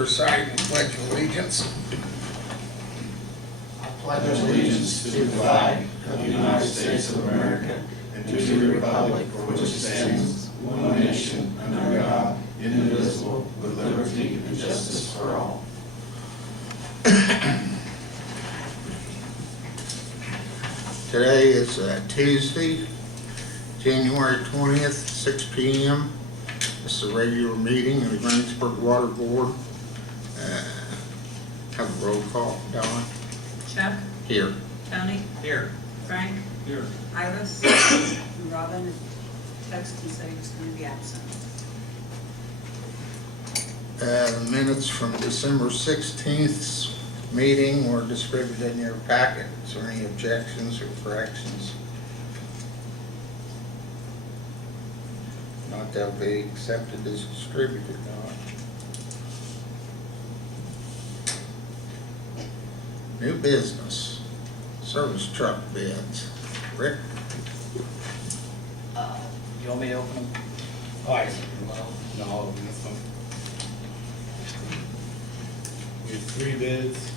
recite and pledge allegiance. I pledge allegiance to the flag of the United States of America and to the republic for which it stands, one nation, under God, indivisible, with liberty and justice for all. Today is Tuesday, January 20th, 6 p.m. This is a regular meeting of the Greensburg Water Board. Have a roll call. Don? Chuck? Here. Tony? Here. Frank? Here. Iris? And Robin texted and said he's going to be absent. The minutes from December 16th meeting were distributed in your packet. Is there any objections or corrections? Not, they'll be accepted as distributed. New business, service truck bids. Rick? You want me to open them? Oh, I No, I'll open this one. We have 3 bids.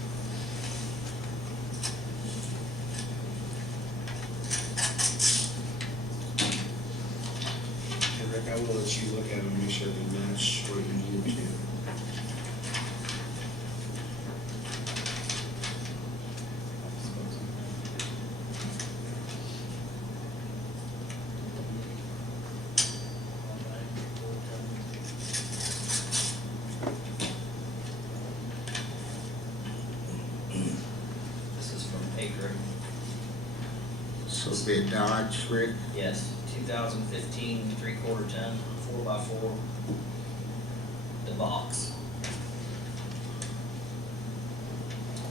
And Rick, I will let you look at them and make sure they match what you need to. This is from Acre. So it'll be a Dodge, Rick? Yes, 2015 3/4 ton, 4x4, the box.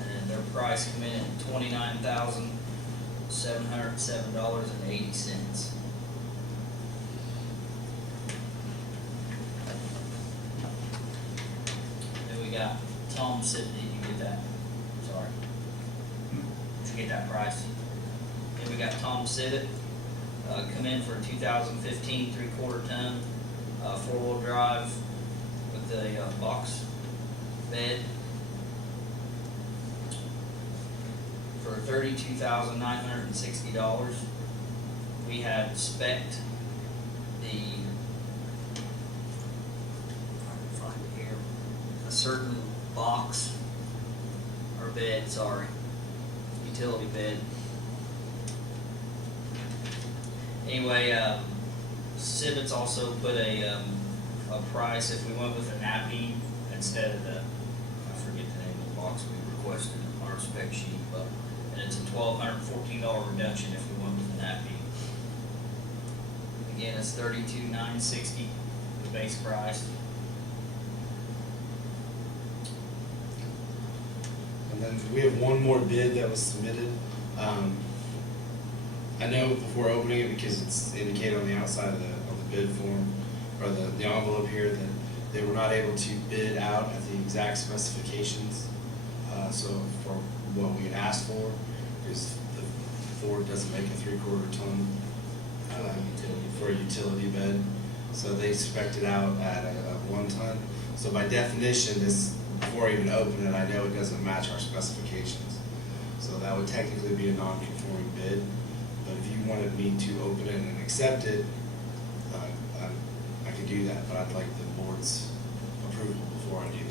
And their price come in at $29,707.80. Then we got Tom Sidney, did you get that? Sorry. Did you get that price? Then we got Tom Siddett, come in for 2015 3/4 ton, 4-wheel drive with the box bed for $32,960. We had spec'd the, I can find it here, a certain box, or bed, sorry, utility bed. Anyway, Civets also put a price if we went with a nappy instead of the, I forget the name of the box we requested on our spec sheet, but, and it's a $1,214 reduction if we went with a nappy. Again, it's $32,960, the base price. And then we have one more bid that was submitted. I know before opening it, because it's indicated on the outside of the bid form, or the envelope here, that they were not able to bid out at the exact specifications. So for what we had asked for, because the Ford doesn't make a 3/4 ton for a utility bed. So they spec'd it out at a 1 ton. So by definition, this, before I even open it, I know it doesn't match our specifications. So that would technically be a non-conforming bid. But if you wanted me to open it and accept it, I could do that, but I'd like the board's approval before I do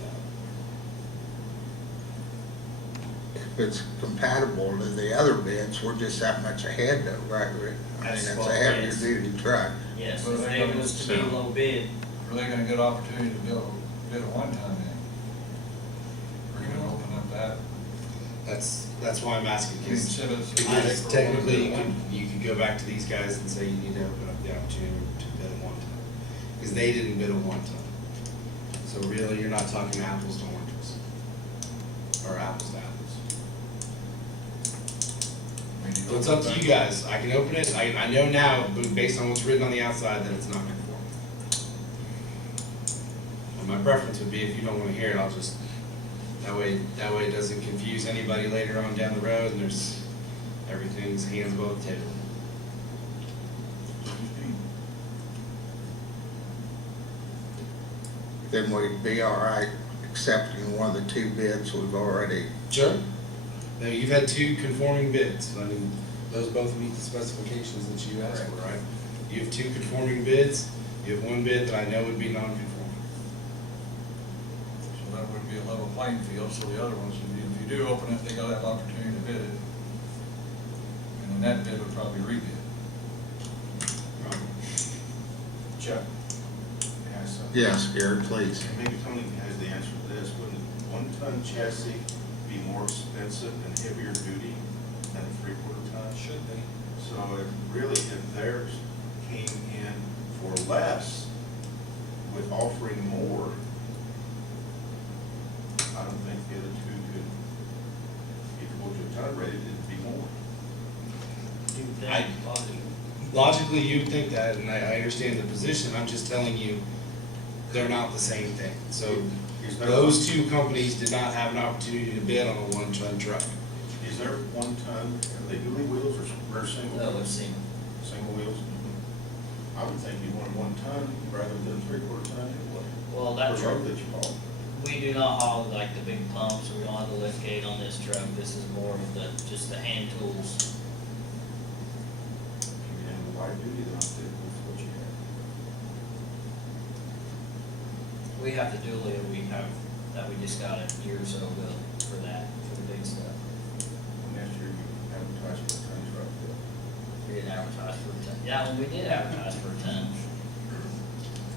that. If it's compatible to the other bids, we're just that much ahead though, right, Rick? I mean, it's a heavier Yes. duty truck. Yes, Well, if they it got was to be so- low bid, Are they gonna get opportunity to bid a 1 ton then? We're gonna open up that. That's why I'm asking, because technically you could go back to these guys and say you need to open up the opportunity to bid a 1 ton. Because they didn't bid a 1 ton. So really, you're not talking apples to oranges. Or apples to apples. So it's up to you guys. I can open it. I know now, but based on what's written on the outside, that it's not conforming. And my preference would be, if you don't want to hear it, I'll just, that way it doesn't confuse anybody later on down the road, and everything's hands above the table. Then we'd be all right accepting one of the two bids we've already. Sure. Now, you've had two conforming bids. I mean, those both meet the specifications that you asked for, right? You have two conforming bids. You have one bid that I know would be non-conforming. So that would be a level playing field, so the other ones, if you do open it, they gotta have opportunity to bid it. And then that bid would probably rebid. Chuck? Yes. Yes, Gary, please. And maybe Tony has the answer to this. Wouldn't a one-ton chassis be more expensive and heavier duty than a three-quarter ton? Should be. So if really, if theirs came in for less with offering more, I don't think the other two could, if you go to a ton rate, it'd be more. Logically, you'd think that, and I understand the position. I'm just telling you, they're not the same thing. So Is there- those two companies did not have an opportunity to bid on a one-ton truck. Is there one ton, are they dually wheels or single? No, let's see. Single wheels? I would think you'd want one ton rather than three-quarter ton anyway. Well, that For truck, road that you haul. we do not haul like the big pumps, we don't have the lift gate on this truck. This is more of the, just the hand tools. If you have a wide duty, then I'll stick with what you have. We have the dually that we have, that we just got a year or so ago for that, for the big stuff. Next year, you advertise for a ton truck. We didn't advertise for a ton. Yeah, well, we did advertise for a ton.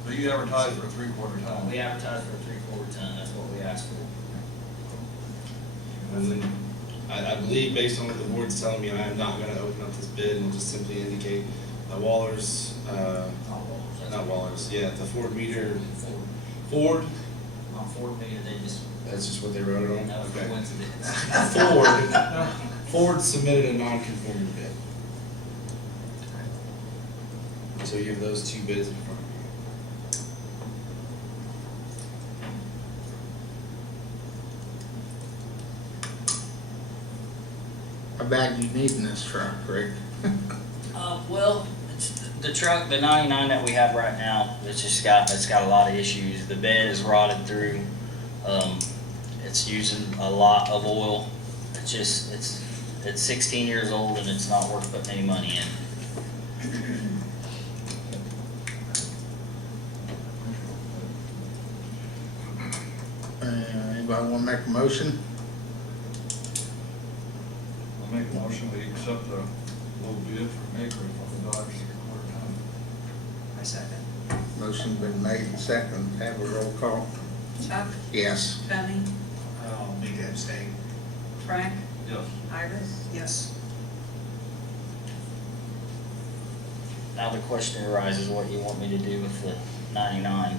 But you advertise for a three-quarter ton. We advertised for a three-quarter ton, that's what we asked for. And then I believe based on what the board's telling me, I am not gonna open up this bid and just simply indicate Waller's, not Waller's, yeah, the Ford meter, Ford, On Ford meter, they just, that's just what they wrote it on? that was a Okay. coincidence. Ford submitted a non-conforming bid. So you have those two bids in front of you. How bad you need in this truck, Rick? Well, it's the truck, the 99 that we have right now, it's got a lot of issues. The bed is rotted through. It's using a lot of oil. It's 16 years old and it's not worth putting any money in. Anybody wanna make a motion? I'll make a motion, we accept the low bid from Acre for the Dodge three-quarter ton. I second. Motion been made and second, have a roll call. Chuck, Yes. Tony, I'll make that mistake. Frank, Yes. Iris. Yes. Now the question arises, what you want me to do with the 99?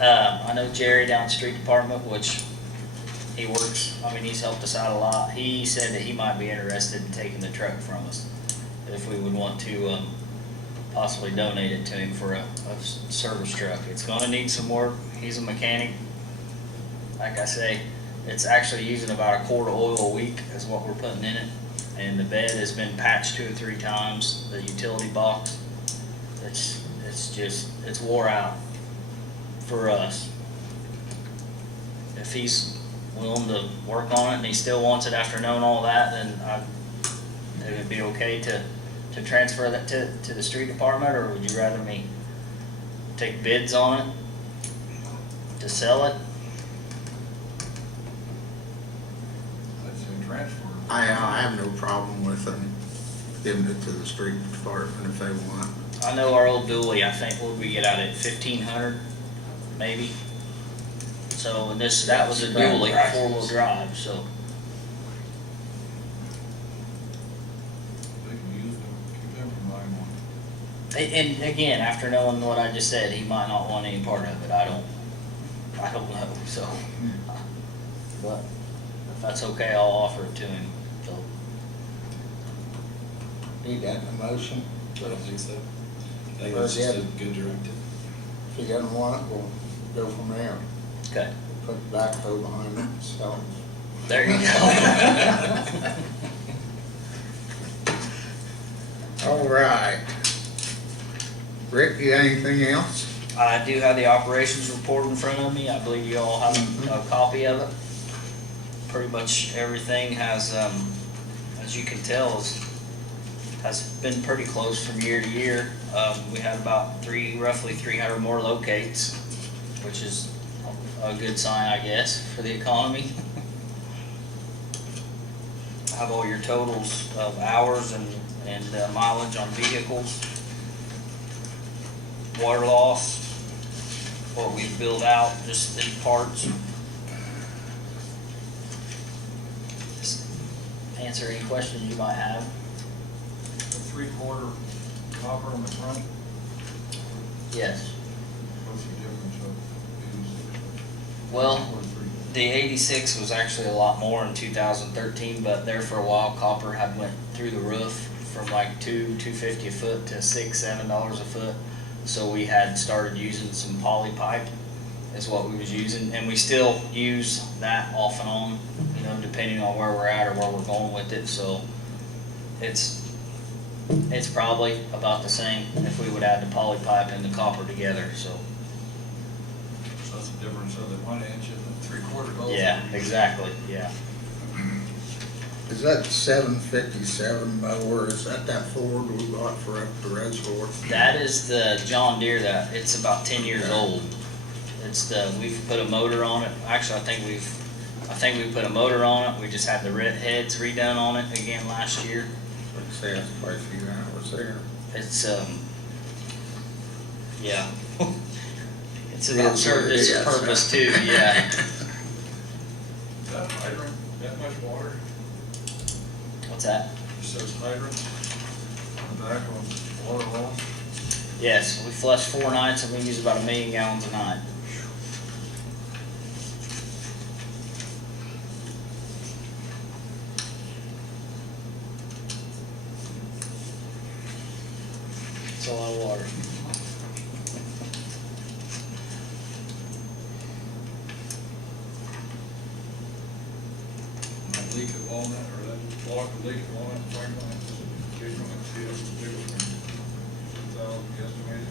I know Jerry down the street department, which he works, he's helped us out a lot. He said that he might be interested in taking the truck from us, if we would want to, possibly donate it to him for a service truck. It's gonna need some work. He's a mechanic. Like I say, it's actually using about a quart of oil a week is what we're putting in it. And the bed has been patched 2 or 3 times, the utility box. It's wore out for us. If he's willing to work on it and he still wants it after knowing all that, then it would be okay to transfer that to the street department, or would you rather me take bids on it to sell it? I'd say transfer. I have no problem with them giving it to the street department if they want. I know our old dually, I think, what did we get out at 1,500, maybe? So, and that was a dually, 4-wheel drive, so. They can use them, keep them from buying one. And again, after knowing what I just said, he might not want any part of it, I don't know, so. But if that's okay, I'll offer it to him, so. Need that in a motion? I don't think so. I think that's just a good directive. If he doesn't want it, we'll go from there. Okay, Put the backhoe behind it and sell it. there you go. All right. Rick, you got anything else? I do have the operations report in front of me. I believe you all have a copy of it. Pretty much everything has, as you can tell, has been pretty close from year to year. We had about roughly 300 more locates, which is a good sign, I guess, for the economy. I have all your totals of hours and mileage on vehicles. Water loss, what we've billed out just in parts. Just answer any questions you might have. The 3/4 copper on the front, Yes. what's the difference of 86? Well, Or three? the 86 was actually a lot more in 2013, but there for a while, copper had went through the roof from like $2.50 a foot to $6-7 a foot. So we had started using some poly pipe is what we was using, and we still use that off and on, you know, depending on where we're at or where we're going with it. So it's probably about the same if we would add the poly pipe and the copper together. So So that's the difference of the 1 inch and the 3/4 goes. yeah, exactly, yeah. Is that 757 mower, is that Ford we bought for up the reservoir? That is the John Deere that, it's about 10 years old. We've put a motor on it. Actually, I think we put a motor on it. We just had the red heads redone on it again last year. I'd say that's quite a few hours there. It's, yeah. It's It about is what it served its is. purpose too, yeah. Is that hydrant, that much water? What's that? It says hydrant on the back on water loss. Yes, we flush 4 nights and we use about 1 million gallons a night. It's a lot of water. That leak at Walnut, or that block of leak at Walnut, Franklin, it's big one, it's the big one, 2,000 estimated.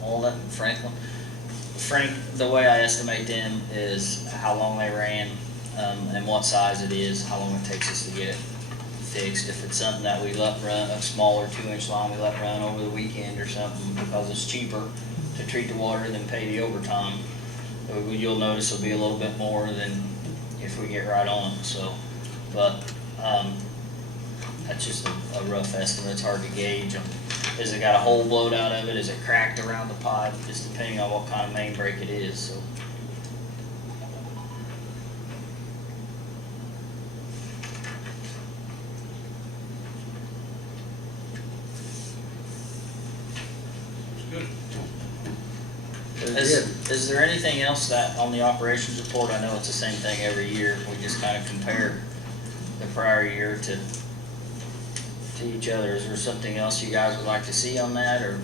Walnut and Franklin. The way I estimate them is how long they ran, and what size it is, how long it takes us to get it fixed. If it's something that we let run, a smaller 2-inch line we let run over the weekend or something, because it's cheaper to treat the water than pay the overtime, you'll notice it'll be a little bit more than if we get right on it, so. But, that's just a rough estimate, it's hard to gauge. Has it got a hole blowed out of it? Is it cracked around the pipe? Just depending on what kind of main break it is, so. It's good. Very good. Is there anything else that, on the operations report, I know it's the same thing every year, we just kind of compare the prior year to each other. Is there something else you guys would like to see on that, or?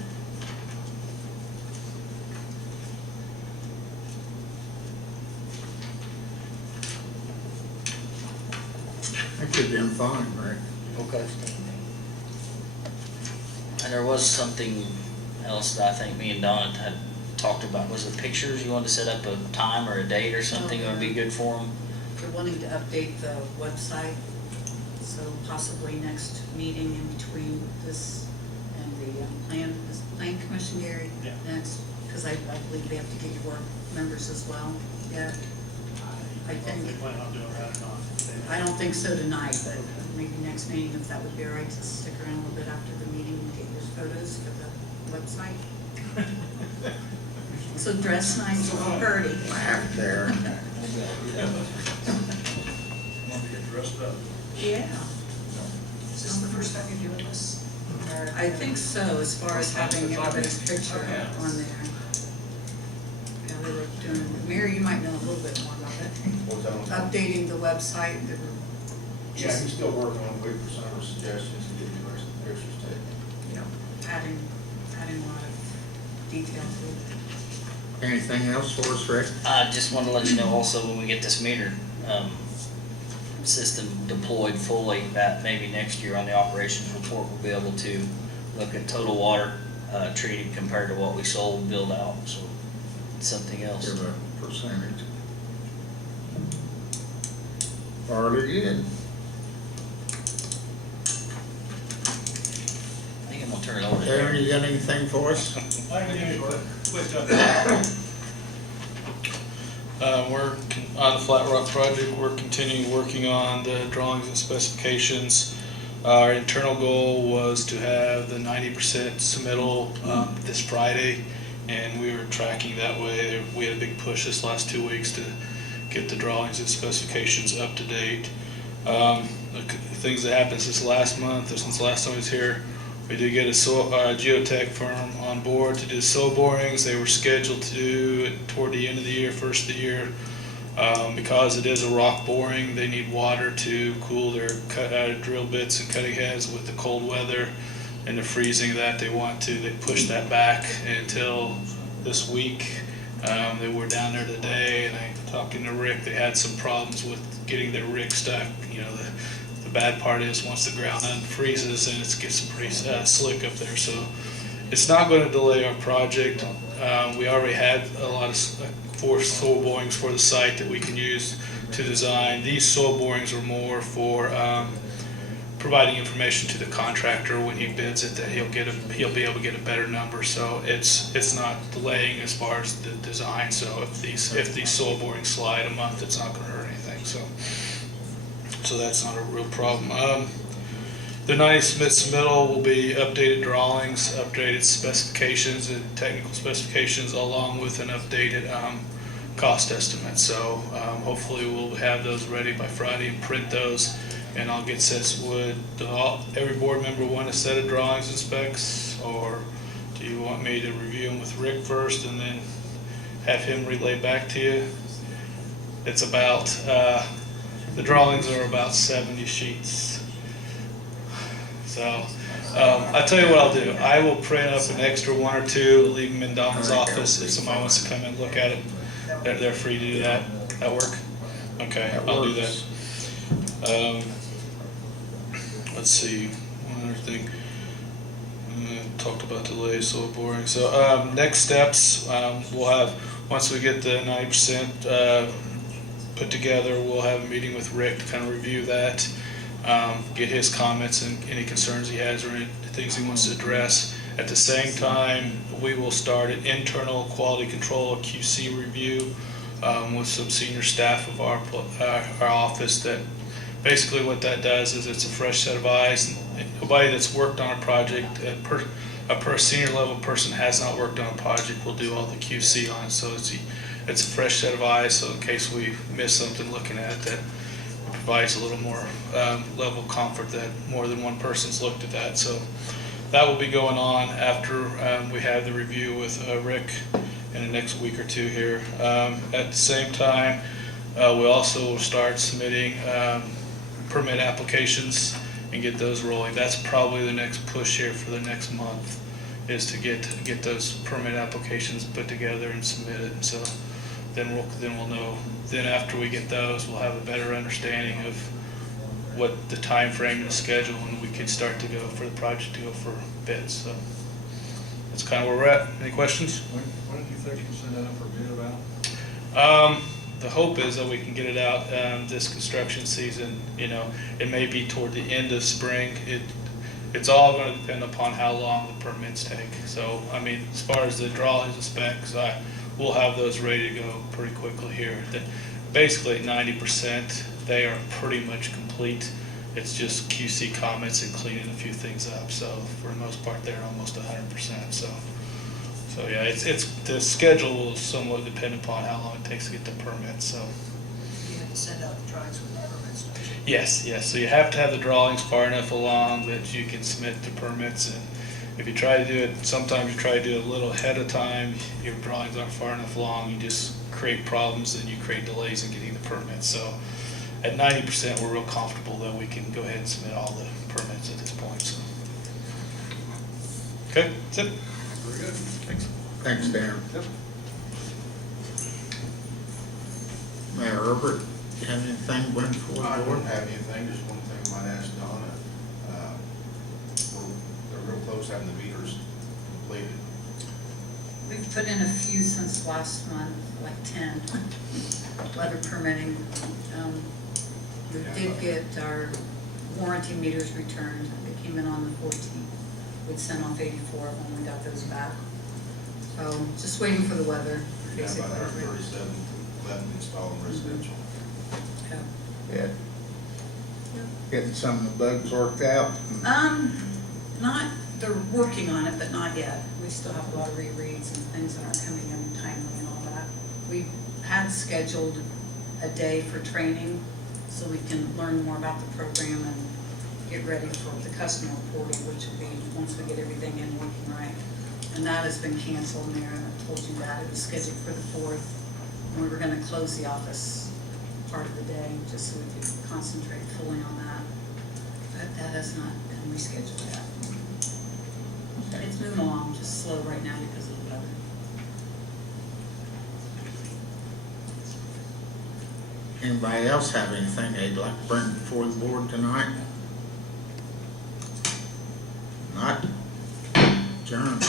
I could been fine, right? Okay. And there was something else that I think me and Donna had talked about, was it pictures? You wanted to set up a time or a date or something that would be good for them? They're wanting to update the website, so possibly next meeting in between this and the plan commission, Gary? Yeah. Next, because I believe they have to get your board members as well, yeah. I think- They plan on doing that or not. I don't think so tonight, but maybe next meeting, if that would be all right, to stick around a little bit after the meeting and get your photos for the website. So dress nice, a little pretty. Laugh there. Want to get dressed up. Yeah. Is this the first time you're doing this? I think so, as far as having everybody's picture on there. Yeah, they were doing, Mary, you might know a little bit more about it. What's that on? Updating the website, they were Yeah, he's still working on, waiting for some of our suggestions to get your pictures taken. you know, adding a lot of detail to it. Anything else for us, Rick? I just wanted to let you know also, when we get this meter, system deployed fully, that maybe next year on the operations report, we'll be able to look at total water treated compared to what we sold and billed out, so it's something else. Give a percentage. Already good. I think I'm gonna turn it over to Darren, Darren. you got anything for us? I can give you a quick update. We're on the Flat Rock project. We're continuing working on the drawings and specifications. Our internal goal was to have the 90% submittal this Friday, and we were tracking that way. We had a big push this last 2 weeks to get the drawings and specifications up to date. The things that happened since last month, or since last time I was here, we did get a geotech firm on board to do soil borings. They were scheduled to do it toward the end of the year, first of the year. Because it is a rock boring, they need water to cool their drill bits and cutting heads with the cold weather and the freezing that they push that back until this week. They were down there today, and I talking to Rick, they had some problems with getting their rig stuck. You know, the bad part is once the ground unfreezes, and it gets pretty slick up there. So it's not going to delay our project. We already had a lot of 4 soil borings for the site that we can use to design. These soil borings are more for providing information to the contractor when he bids it, that he'll be able to get a better number. So it's not delaying as far as the design. So if these soil borings slide a month, it's not going to hurt anything. So that's not a real problem. The 90 submittal will be updated drawings, updated specifications and technical specifications, along with an updated cost estimate. So hopefully we'll have those ready by Friday and print those, and I'll get sets. Would every board member want a set of drawings and specs, or do you want me to review them with Rick first and then have him relay back to you? It's about, the drawings are about 70 sheets. So, I'll tell you what I'll do. I will print up an extra 1 or 2, leave them in Don's office. If somebody wants to come in and look at it, they're free to do that. That work? Okay, I'll do that. Let's see, one other thing. Talked about delays, so boring. So, next steps, we'll have, once we get the 90% put together, we'll have a meeting with Rick to kind of review that. Get his comments and any concerns he has or any things he wants to address. At the same time, we will start an internal quality control, QC review, with some senior staff of our office. That basically what that does is it's a fresh set of eyes. Nobody that's worked on a project, a senior level person has not worked on a project, will do all the QC on it. So it's a fresh set of eyes. So in case we miss something looking at it, that provides a little more level of comfort that more than one person's looked at that. So that will be going on after we have the review with Rick in the next week or 2 here. At the same time, we also will start submitting permit applications and get those rolling. That's probably the next push here for the next month, is to get those permit applications put together and submitted. And so then we'll know. Then after we get those, we'll have a better understanding of what the time frame and the schedule, and we can start to go for the project to go for bids. So that's kind of where we're at. Any questions? When do you think you send that up for bid about? The hope is that we can get it out this construction season. You know, it may be toward the end of spring. It's all going to depend upon how long the permits take. So, I mean, as far as the drawings and specs, we'll have those ready to go pretty quickly here. Basically, at 90%, they are pretty much complete. It's just QC comments and cleaning a few things up. So, for the most part, they're almost 100%. So yeah, it's the schedule will somewhat depend upon how long it takes to get the permit. So. You have to send out the drawings with the permits, don't you? Yes. So you have to have the drawings far enough along that you can submit the permits. And if you try to do it, sometimes you try to do it a little ahead of time, your drawings aren't far enough along, you just create problems and you create delays in getting the permits. So at 90%, we're real comfortable that we can go ahead and submit all the permits at this point. So. Okay, that's it. Very good. Thanks. Thanks, Darren. Yep. Mayor Herbert, you have anything went for I the board? don't have anything, just one thing I might ask Donna. They're real close having the meters completed? We've put in a few since last month, like 10, weather permitting. We did get our warranty meters returned. They came in on the 14th. We'd sent off 84 of them, we got those back. So just waiting for the weather, You're down basically. about 137 left installed in residential. Yeah. Yeah. Getting some of the bugs worked out. Not, they're working on it, but not yet. We still have a lot of rereads and things that aren't coming in timely and all that. We had scheduled a day for training so we can learn more about the program and get ready for the customer portal, which will be once we get everything in working right. And that has been canceled, Mayor, and I told you that. It was scheduled for the 4th. And we were gonna close the office part of the day, just so we could concentrate fully on that. But that has not been rescheduled yet. It's moving along, just slow right now because of the weather. Anybody else have anything they'd like to bring before the board tonight? Not? Adjourned.